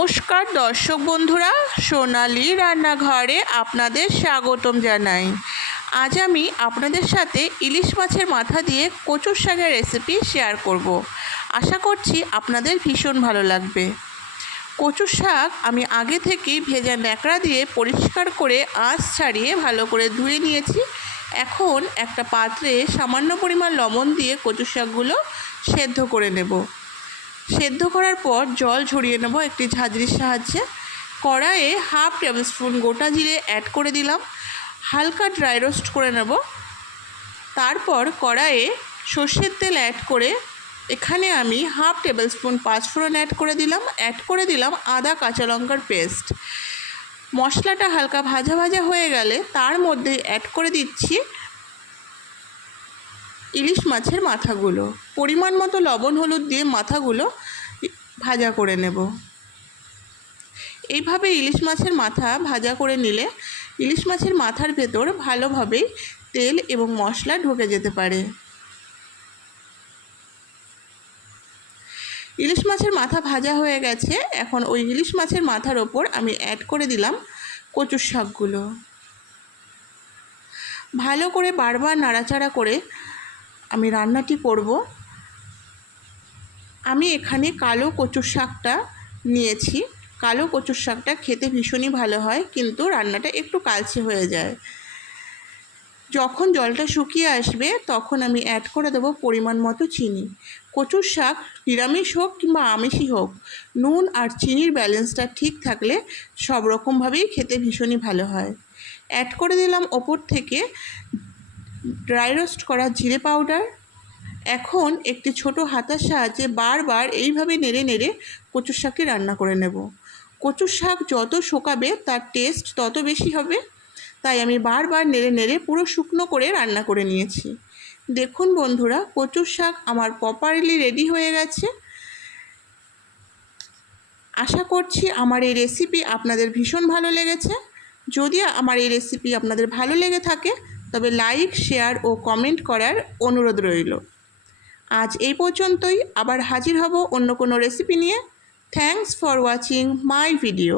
নমস্কার দর্শক বন্ধুরা, সোনালি রান্নাঘরে আপনাদের স্বাগতম জানাই। আজ আমি আপনাদের সাথে ইলিশ মাছের মাথা দিয়ে কচুর শাকের রেসিপি শেয়ার করব। আশা করছি আপনাদের ভীষণ ভালো লাগবে। কচুর শাক আমি আগে থেকেই ভেজা ন্যাকড়া দিয়ে পরিষ্কার করে আঁশ ছাড়িয়ে ভালো করে ধুয়ে নিয়েছি। এখন একটা পাত্রে সামান্য পরিমাণ লবণ দিয়ে কচুর শাকগুলো সেদ্ধ করে নেব। সেদ্ধ করার পর জল ঝরিয়ে নেব একটি ঝাঁঝরির সাহায্যে। কড়াইয়ে হাফ টেবিল স্পুন গোটা জিরে অ্যাড করে দিলাম। হালকা ড্রাই রোস্ট করে নেব। তারপর কড়াইয়ে সর্ষের তেল অ্যাড করে এখানে আমি হাফ টেবিল স্পুন পাঁচফোড়ন অ্যাড করে দিলাম। অ্যাড করে দিলাম আদা কাঁচা লঙ্কার পেস্ট মশলাটা হালকা ভাজা ভাজা হয়ে গেলে তার মধ্যে অ্যাড করে দিচ্ছি ইলিশ মাছের মাথাগুলো। পরিমাণ মতো লবণ, হলুদ দিয়ে মাথাগুলো ভাজা করে নেব। এইভাবে ইলিশ মাছের মাথা ভাজা করে নিলে ইলিশ মাছের মাথার ভেতর ভালোভাবেই তেল এবং মশলা ঢুকে যেতে পারে। ইলিশ মাছের মাথা ভাজা হয়ে গেছে। এখন ওই ইলিশ মাছের মাথার ওপর আমি অ্যাড করে দিলাম কচুর শাকগুলো। ভালো করে বারবার নাড়াচাড়া করে আমি রান্নাটি করব। আমি এখানে কালো কচুর শাকটা নিয়েছি। কালো কচুর শাকটা খেতে ভীষণই ভালো হয়, কিন্তু রান্নাটা একটু কালচে হয়ে যায়। যখন জলটা শুকিয়ে আসবে, তখন আমি অ্যাড করে দেবো পরিমাণ মতো চিনি। কচুর শাক নিরামিষ হোক কিংবা আমিষই হোক, নুন আর চিনির ব্যালেন্সটা ঠিক থাকলে সব রকমভাবেই খেতে ভীষণই ভালো হয়। অ্যাড করে দিলাম ওপর থেকে ড্রাই রোস্ট করা জিরে পাউডার এখন একটি ছোট হাতার সাহায্যে বারবার এইভাবে নেড়ে নেড়ে কচুর শাকটি রান্না করে নেব। কচুর শাক যত শোকাবে, তার টেস্ট তত বেশি হবে। তাই আমি বারবার নেড়ে নেড়ে পুরো শুকনো করে রান্না করে নিয়েছি। দেখুন বন্ধুরা, কচুর শাক আমার প্রপারলি রেডি হয়ে গেছে। আশা করছি আমার এই রেসিপি আপনাদের ভীষণ ভালো লেগেছে। যদি আমার এই রেসিপি আপনাদের ভালো লেগে থাকে তবে লাইক, শেয়ার ও কমেন্ট করার অনুরোধ রইল। আজ এই পর্যন্তই। আবার হাজির হব অন্য কোনো রেসিপি নিয়ে। Thanks for watching my video